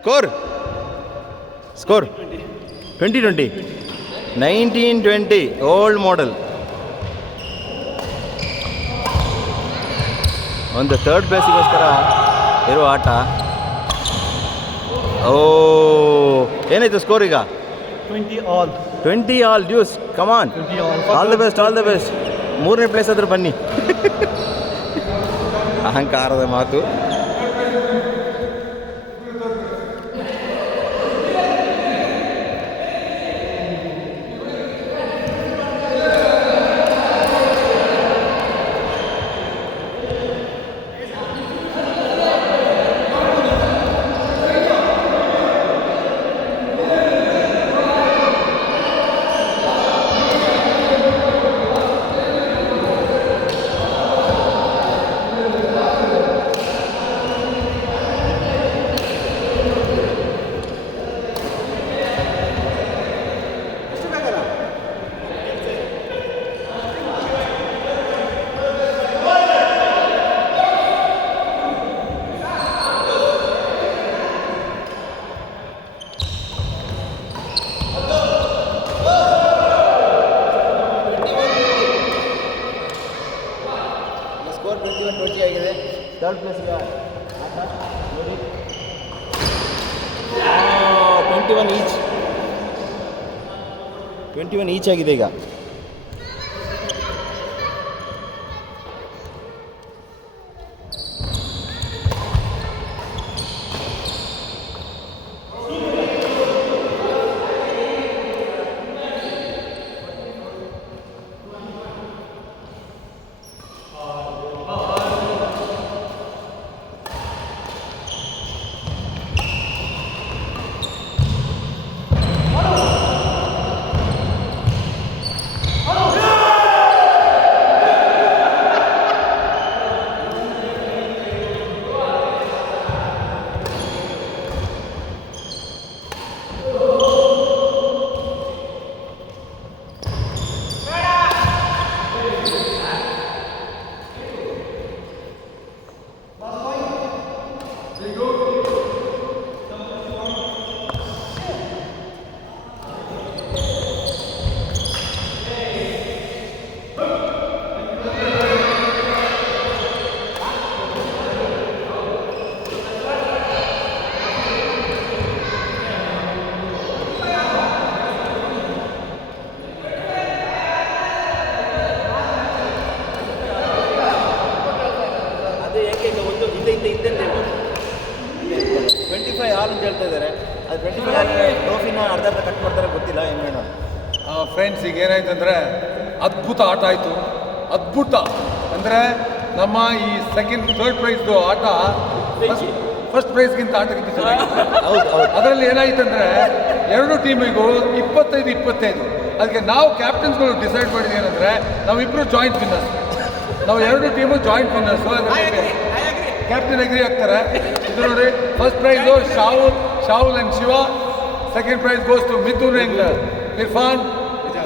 Score. Score. 2020. 1920. Old model. ಒಂದು third ಪ್ಲೇಸಿಗೋಸ್ಕರ ಇರೋ ಆಟ. ಓ ಏನಾಯ್ತು ಸ್ಕೋರ್ ಈಗ? 20 all dues. Come on, all the best, all the best. 3ನೇ ಪ್ಲೇಸ್ ಆದರೂ ಬನ್ನಿ. ಅಹಂಕಾರದ ಮಾತು. ಸ್ಕೋರ್ 21-20 ಆಗಿದೆ. ಥರ್ಡ್ ಪ್ಲೇಸ್ಗೆ ಆಟ ನೋಡಿ. 21 ಈಚ್ ಆಗಿದೆ ಈಗ. ಹಿಂದೆ 25 ಹಾಲ್ ಅಂತ ಹೇಳ್ತಾ ಇದ್ದಾರೆ. ಅದು 25 ಹಾಲ್ ಟ್ರೋಫಿನ ಅರ್ಧ ಕಟ್ ಮಾಡ್ತಾರೆ, ಗೊತ್ತಿಲ್ಲ ಏನೇನು. ಫ್ರೆಂಡ್ಸ್, ಈಗ ಏನಾಯ್ತಂದರೆ ಅದ್ಭುತ ಆಟ ಆಯಿತು. ಅದ್ಭುತ ಅಂದರೆ ನಮ್ಮ ಈ ಥರ್ಡ್ ಪ್ರೈಸ್ದು ಆಟ ಫಸ್ಟ್ ಪ್ರೈಸ್ಗಿಂತ ಆಟಕ್ಕಿಂತ ಚೆನ್ನಾಗಿತ್ತು. ಹೌದು ಹೌದು. ಅದರಲ್ಲಿ ಏನಾಯ್ತಂದರೆ ಎರಡು ಟೀಮಿಗೂ 25-25. ಅದಕ್ಕೆ ನಾವು ಕ್ಯಾಪ್ಟನ್ಸ್ಗಳು ಡಿಸೈಡ್ ಮಾಡಿದ್ವಿ ಏನಂದರೆ ನಾವಿಬ್ಬರು ಜಾಯಿಂಟ್ ವಿನ್ನರ್ಸ್. ನಾವು ಎರಡು team joint winners. Captain agree ಆಗ್ತಾರೆ. ಇದು ನೋಡಿ, first prize Shahul and Shiva. Second prize goes to Mithun and Irfan.